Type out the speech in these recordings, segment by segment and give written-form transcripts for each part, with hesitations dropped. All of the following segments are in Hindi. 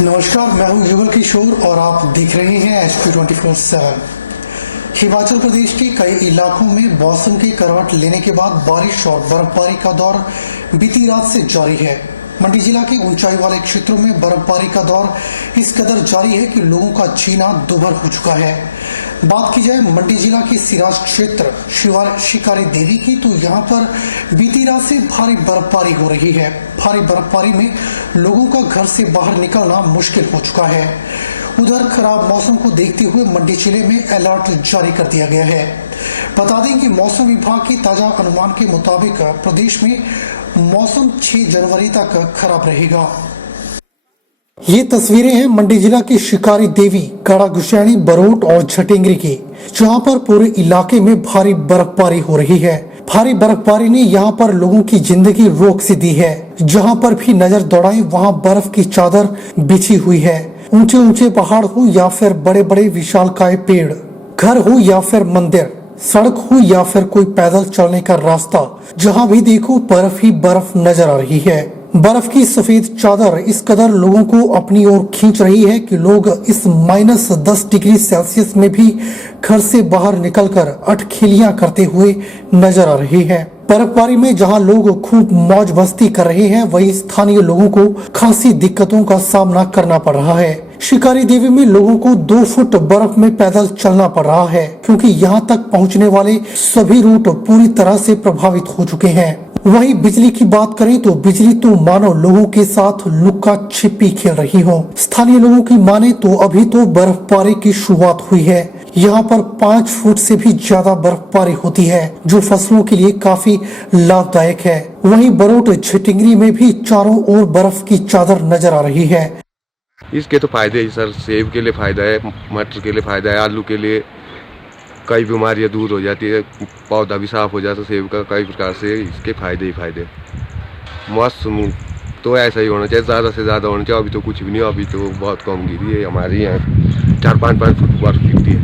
नमस्कार, मैं हूं युगल किशोर और आप देख रहे हैं HP24/7। हिमाचल प्रदेश के कई इलाकों में मौसम की करवट लेने के बाद बारिश और बर्फबारी का दौर बीती रात से जारी है। मंडी जिला के ऊंचाई वाले क्षेत्रों में बर्फबारी का दौर इस कदर जारी है कि लोगों का जीना दुभर हो चुका है। बात की जाए मंडी जिला के सिराज क्षेत्र शिकारी देवी की, तो यहाँ पर बीती रात से भारी बर्फबारी हो रही है। भारी बर्फबारी में लोगों का घर से बाहर निकलना मुश्किल हो चुका है। उधर खराब मौसम को देखते हुए मंडी जिले में अलर्ट जारी कर दिया गया है। बता दें कि मौसम विभाग की ताजा अनुमान के मुताबिक प्रदेश में मौसम 6 जनवरी तक खराब रहेगा। ये तस्वीरें हैं मंडी जिला की शिकारी देवी, गाड़ा गुशैनी, बरोट और छटेंगरी की, जहां पर पूरे इलाके में भारी बर्फबारी हो रही है। भारी बर्फबारी ने यहां पर लोगों की जिंदगी रोक सी दी है। जहां पर भी नजर दौड़ाएं वहां बर्फ की चादर बिछी हुई है। ऊंचे ऊंचे पहाड़ हो या फिर बड़े बड़े विशालकाय पेड़, घर हो या फिर मंदिर, सड़क हो या फिर कोई पैदल चलने का रास्ता, जहां भी देखो बर्फ ही बर्फ नजर आ रही है। बर्फ की सफेद चादर इस कदर लोगों को अपनी ओर खींच रही है कि लोग इस -10 डिग्री सेल्सियस में भी घर से बाहर निकलकर अठखेलियां करते हुए नजर आ रहे हैं। बर्फबारी में जहां लोग खूब मौज मस्ती कर रहे हैं, वहीं स्थानीय लोगों को खासी दिक्कतों का सामना करना पड़ रहा है। शिकारी देवी में लोगों को 2 फुट बर्फ में पैदल चलना पड़ रहा है, क्योंकि यहां तक पहुंचने वाले सभी रूट पूरी तरह से प्रभावित हो चुके हैं। वहीं बिजली की बात करें तो बिजली तो मानो लोगों के साथ लुक्का छिपी खेल रही हो। स्थानीय लोगों की माने तो अभी तो बर्फबारी की शुरुआत हुई है। यहाँ पर 5 फुट से भी ज्यादा बर्फबारी होती है, जो फसलों के लिए काफी लाभदायक है। वहीं बरोट छटिंगरी में भी चारों ओर बर्फ की चादर नजर आ रही है। इसके तो फायदे ही सर, सेब के लिए फायदा है, मटर के लिए फायदा है, आलू के लिए कई बीमारियां दूर हो जाती है, पौधा भी साफ हो जाता है सेब का। कई प्रकार से इसके फायदे ही फायदे। मौसम तो ऐसा ही होना चाहिए, ज़्यादा से ज़्यादा होना चाहिए। अभी तो कुछ भी नहीं, अभी तो बहुत कम गिरी है। हमारे यहाँ 4-5 फुट बर्फ गिरती है,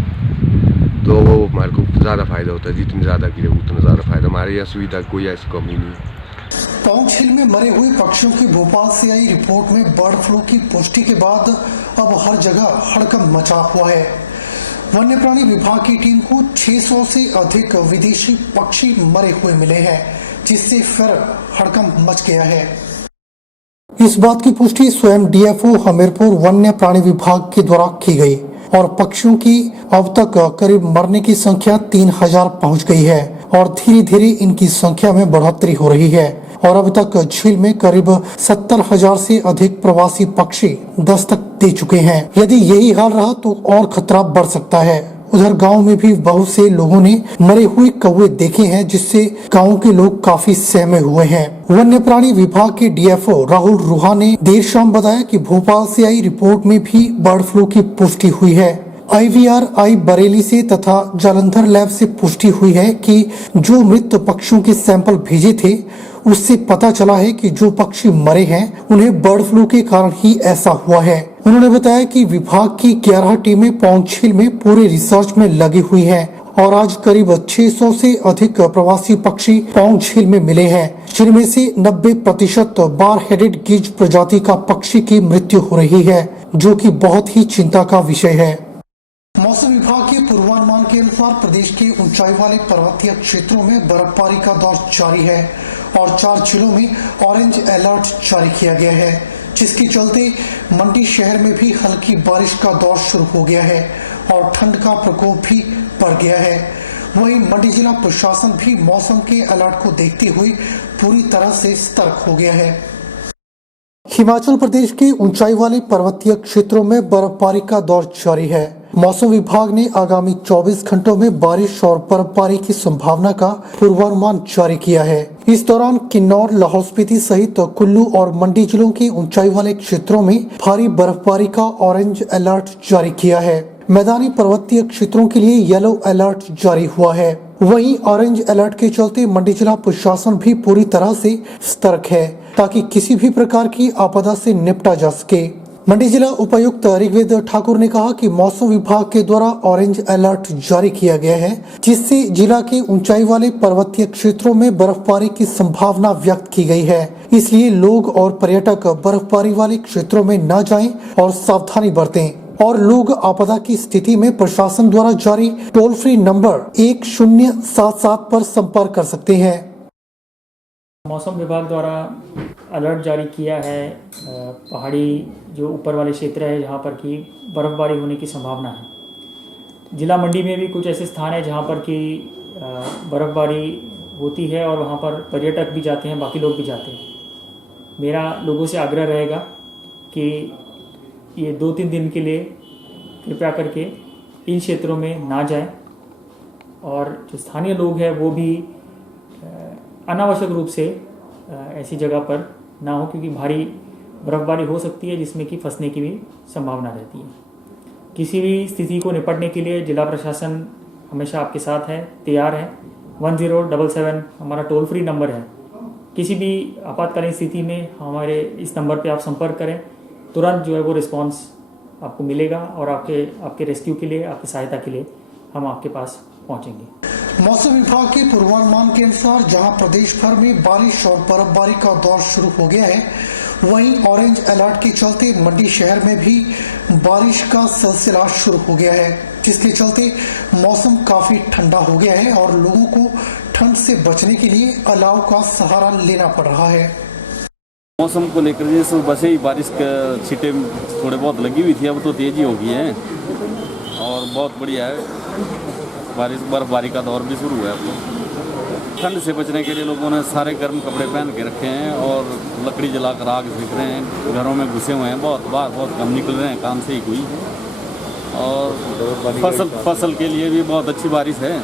तो वो हमारे को ज़्यादा फायदा होता है। जितनी ज़्यादा गिरे उतना ज़्यादा फायदा। हमारे यहाँ सुविधा कोई ऐसी कमी नहीं है। पौंग झील में मरे हुए पक्षियों की भोपाल से आई रिपोर्ट में बर्ड फ्लू की पुष्टि के बाद अब हर जगह हड़कंप मचा हुआ है। वन्य प्राणी विभाग की टीम को 600 से अधिक विदेशी पक्षी मरे हुए मिले हैं, जिससे फिर हड़कंप मच गया है। इस बात की पुष्टि स्वयं DFO हमीरपुर वन्य प्राणी विभाग के द्वारा की गई और पक्षियों की अब तक करीब मरने की संख्या 3000 पहुंच गई है और धीरे धीरे इनकी संख्या में बढ़ोतरी हो रही है और अब तक झील में करीब 70,000 से अधिक प्रवासी पक्षी दस्तक दे चुके हैं। यदि यही हाल रहा तो और खतरा बढ़ सकता है। उधर गांव में भी बहुत से लोगों ने मरे हुए कौवे देखे हैं, जिससे गांव के लोग काफी सहमे हुए हैं। वन्य प्राणी विभाग के DFO राहुल रुहा ने देर शाम बताया कि भोपाल से आई रिपोर्ट में भी बर्ड फ्लू की पुष्टि हुई है। IVRI बरेली से तथा जालंधर लैब से पुष्टि हुई है कि जो मृत पक्षियों के सैंपल भेजे थे, उससे पता चला है कि जो पक्षी मरे हैं उन्हें बर्ड फ्लू के कारण ही ऐसा हुआ है। उन्होंने बताया कि विभाग की 11 टीमें पौंग झील में पूरे रिसर्च में लगी हुई हैं और आज करीब 600 से अधिक प्रवासी पक्षी पौंग झील में मिले हैं, जिनमें से 90% बार हेडेड गिज प्रजाति का पक्षी की मृत्यु हो रही है, जो कि बहुत ही चिंता का विषय है। मौसम विभाग के पूर्वानुमान के अनुसार प्रदेश के ऊंचाई वाले पर्वतीय क्षेत्रों में बर्फबारी का दौर जारी है और 4 जिलों में ऑरेंज अलर्ट जारी किया गया है, जिसके चलते मंडी शहर में भी हल्की बारिश का दौर शुरू हो गया है और ठंड का प्रकोप भी बढ़ गया है। वहीं मंडी जिला प्रशासन भी मौसम के अलर्ट को देखते हुए पूरी तरह से सतर्क हो गया है। हिमाचल प्रदेश के ऊंचाई वाले पर्वतीय क्षेत्रों में बर्फबारी का दौर जारी है। मौसम विभाग ने आगामी 24 घंटों में बारिश और बर्फबारी की संभावना का पूर्वानुमान जारी किया है। इस दौरान किन्नौर, लाहौल स्पीति सहित कुल्लू और मंडी जिलों के ऊंचाई वाले क्षेत्रों में भारी बर्फबारी का ऑरेंज अलर्ट जारी किया है। मैदानी पर्वतीय क्षेत्रों के लिए येलो अलर्ट जारी हुआ है। वहीं ऑरेंज अलर्ट के चलते मंडी जिला प्रशासन भी पूरी तरह से सतर्क है, ताकि किसी भी प्रकार की आपदा से निपटा जा सके। मंडी जिला उपायुक्त ऋग्वेद ठाकुर ने कहा कि मौसम विभाग के द्वारा ऑरेंज अलर्ट जारी किया गया है, जिससे जिला के ऊंचाई वाले पर्वतीय क्षेत्रों में बर्फबारी की संभावना व्यक्त की गई है। इसलिए लोग और पर्यटक बर्फबारी वाले क्षेत्रों में न जाएं और सावधानी बरतें और लोग आपदा की स्थिति में प्रशासन द्वारा जारी टोल फ्री नंबर 1077 पर संपर्क कर सकते हैं। मौसम विभाग द्वारा अलर्ट जारी किया है पहाड़ी जो ऊपर वाले क्षेत्र है जहाँ पर कि बर्फ़बारी होने की संभावना है। जिला मंडी में भी कुछ ऐसे स्थान है जहाँ पर कि बर्फ़बारी होती है और वहाँ पर पर्यटक भी जाते हैं, बाकी लोग भी जाते हैं। मेरा लोगों से आग्रह रहेगा कि ये 2-3 दिन के लिए कृपया करके इन क्षेत्रों में ना जाएं और जो स्थानीय लोग हैं वो भी अनावश्यक रूप से ऐसी जगह पर ना हो, क्योंकि भारी बर्फबारी हो सकती है जिसमें कि फंसने की भी संभावना रहती है। किसी भी स्थिति को निपटने के लिए जिला प्रशासन हमेशा आपके साथ है, तैयार है। 1077 हमारा टोल फ्री नंबर है। किसी भी आपातकालीन स्थिति में हमारे इस नंबर पे आप संपर्क करें, तुरंत जो है वो रिस्पांस आपको मिलेगा और आपके रेस्क्यू के लिए, आपकी सहायता के लिए हम आपके पास पहुंचेंगे। मौसम विभाग के पूर्वानुमान के अनुसार जहां प्रदेश भर में बारिश और बर्फबारी का दौर शुरू हो गया है, वहीं ऑरेंज अलर्ट के चलते मंडी शहर में भी बारिश का सिलसिला शुरू हो गया है, जिसके चलते मौसम काफी ठंडा हो गया है और लोगों को ठंड से बचने के लिए अलाव का सहारा लेना पड़ रहा है। मौसम को लेकर जैसे बस ही बारिश का छींटे थोड़े बहुत लगी हुई थी, अब तो तेजी हो गई है और बहुत बढ़िया है। बर्फबारी का दौर भी शुरू हुआ है। अब तो ठंड से बचने के लिए लोगों ने सारे गर्म कपड़े पहन के रखे हैं और लकड़ी जलाकर आग सेक रहे हैं। घरों में घुसे हुए हैं, बहुत कम निकल रहे हैं काम से ही कोई। और फसल के लिए भी बहुत अच्छी बारिश है,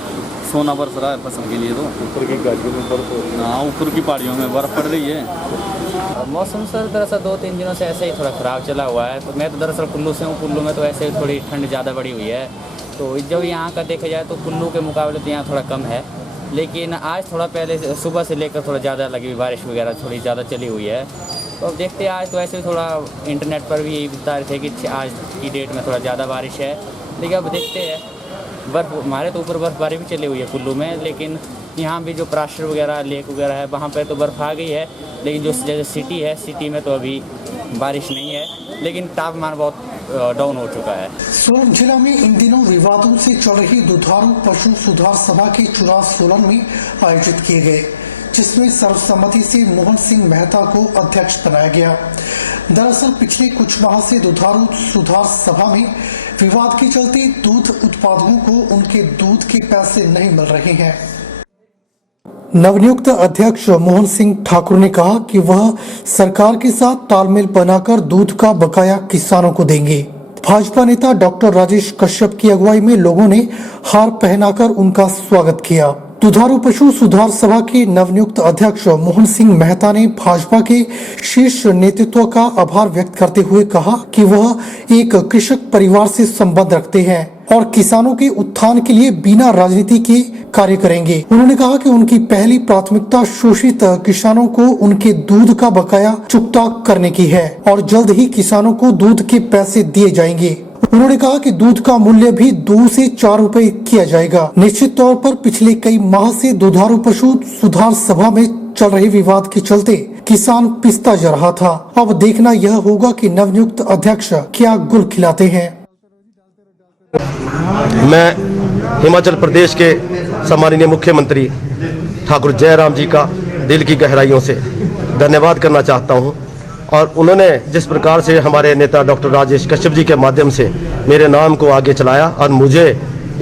सोना बरस रहा है फसल के लिए। तो ऊपर की घाटियों में बर्फ, हाँ ऊपर की पहाड़ियों में बर्फ पड़ रही है। मौसम सर दरअसल 2-3 दिनों से ऐसे ही थोड़ा ख़राब चला हुआ है। तो मैं तो दरअसल कुल्लू से हूँ। कुल्लू में तो ऐसे ही थोड़ी ठंड ज़्यादा बढ़ी हुई है। तो जब यहाँ का देखा जाए तो कुल्लू के मुकाबले तो यहाँ थोड़ा कम है, लेकिन आज थोड़ा पहले सुबह से लेकर थोड़ा ज़्यादा लगी हुई बारिश वगैरह थोड़ी ज़्यादा चली हुई है। तो अब देखते हैं, आज तो ऐसे थोड़ा इंटरनेट पर भी यही बता रहे थे कि आज की डेट में थोड़ा ज़्यादा बारिश है, लेकिन अब देखते हैं। हमारे तो ऊपर बर्फबारी भी चली हुई है कुल्लू में, लेकिन यहाँ भी जो प्राशर वगैरह लेक वगैरह है वहाँ पर तो बर्फ़ आ गई है, लेकिन जो जैसे सिटी है, सिटी में तो अभी बारिश नहीं है, लेकिन तापमान बहुत डाउन हो चुका है। सोलन जिला में इन दिनों विवादों से चल रही दुधारू पशु सुधार सभा के चुनाव सोलन में आयोजित किए गए, जिसमें सर्वसम्मति से मोहन सिंह मेहता को अध्यक्ष बनाया गया। दरअसल पिछले कुछ माह से दुधारू सुधार सभा में विवाद के चलते दूध उत्पादकों को उनके दूध के पैसे नहीं मिल रहे हैं। नवनियुक्त अध्यक्ष मोहन सिंह ठाकुर ने कहा कि वह सरकार के साथ तालमेल बनाकर दूध का बकाया किसानों को देंगे। भाजपा नेता डॉक्टर राजेश कश्यप की अगुवाई में लोगों ने हार पहनाकर उनका स्वागत किया। दुधारू पशु सुधार सभा के नवनियुक्त अध्यक्ष मोहन सिंह मेहता ने भाजपा के शीर्ष नेतृत्व का आभार व्यक्त करते हुए कहा कि वह एक कृषक परिवार से संबंध रखते हैं और किसानों के उत्थान के लिए बिना राजनीति के कार्य करेंगे। उन्होंने कहा कि उनकी पहली प्राथमिकता शोषित किसानों को उनके दूध का बकाया चुकता करने की है और जल्द ही किसानों को दूध के पैसे दिए जाएंगे। उन्होंने कहा कि दूध का मूल्य भी 2 से 4 रुपए किया जाएगा। निश्चित तौर पर पिछले कई माह से दुधारू पशु सुधार सभा में चल रहे विवाद के चलते किसान पिसता जा रहा था। अब देखना यह होगा कि नवनियुक्त अध्यक्ष क्या गुल खिलाते हैं। मैं हिमाचल प्रदेश के सम्माननीय मुख्यमंत्री ठाकुर जयराम जी का दिल की गहराइयों से धन्यवाद करना चाहता हूं और उन्होंने जिस प्रकार से हमारे नेता डॉक्टर राजेश कश्यप जी के माध्यम से मेरे नाम को आगे चलाया और मुझे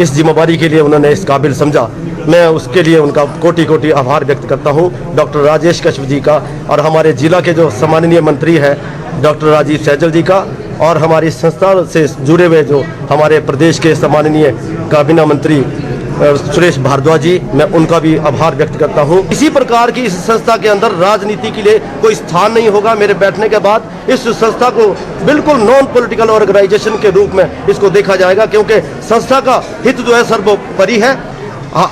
इस जिम्मेदारी के लिए उन्होंने इस काबिल समझा, मैं उसके लिए उनका कोटि कोटि आभार व्यक्त करता हूं, डॉक्टर राजेश कश्यप जी का और हमारे जिला के जो सम्माननीय मंत्री हैं डॉक्टर राजीव सहजल जी का और हमारी संस्था से जुड़े हुए जो हमारे प्रदेश के सम्माननीय काबीना मंत्री सुरेश भारद्वाज जी, मैं उनका भी आभार व्यक्त करता हूं। इसी प्रकार की इस संस्था के अंदर राजनीति के लिए कोई स्थान नहीं होगा। मेरे बैठने के बाद इस संस्था को बिल्कुल नॉन पॉलिटिकल ऑर्गेनाइजेशन के रूप में इसको देखा जाएगा, क्योंकि संस्था का हित जो है सर्वोपरि है।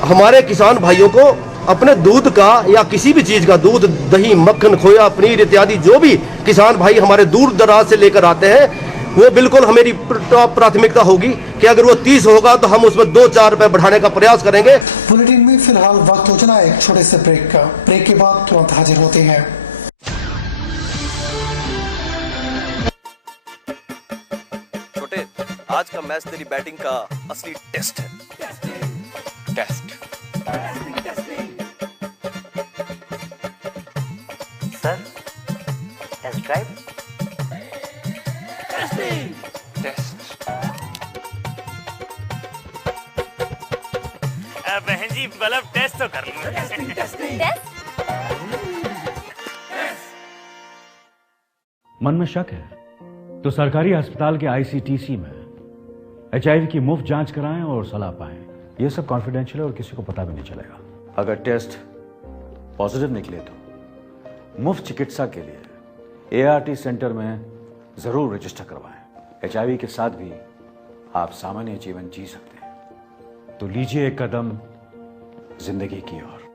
हमारे किसान भाइयों को अपने दूध का या किसी भी चीज का, दूध, दही, मक्खन, खोया, पनीर इत्यादि जो भी किसान भाई हमारे दूर दराज से लेकर आते हैं, वो बिल्कुल हमारी टॉप प्राथमिकता होगी कि अगर वो 30 होगा तो हम उसमें 2-4 रुपए बढ़ाने का प्रयास करेंगे। बुलेटिन में फिलहाल वक्त हो चला एक छोटे से ब्रेक का। ब्रेक के बाद तुरंत हाजिर होते हैं। छोटे, आज का मैच तेरी बैटिंग का असली टेस्ट है। Test sir, test drive. बहन जी बल्ब टेस्ट तो कर लो। मन में शक है तो सरकारी अस्पताल के आईसीटीसी में HIV की मुफ्त जांच कराएं और सलाह पाएं। यह सब कॉन्फिडेंशियल है और किसी को पता भी नहीं चलेगा। अगर टेस्ट पॉजिटिव निकले तो मुफ्त चिकित्सा के लिए ART सेंटर में जरूर रजिस्टर करवाएं। HIV के साथ भी आप सामान्य जीवन जी सकते हैं। तो लीजिए एक कदम जिंदगी की ओर।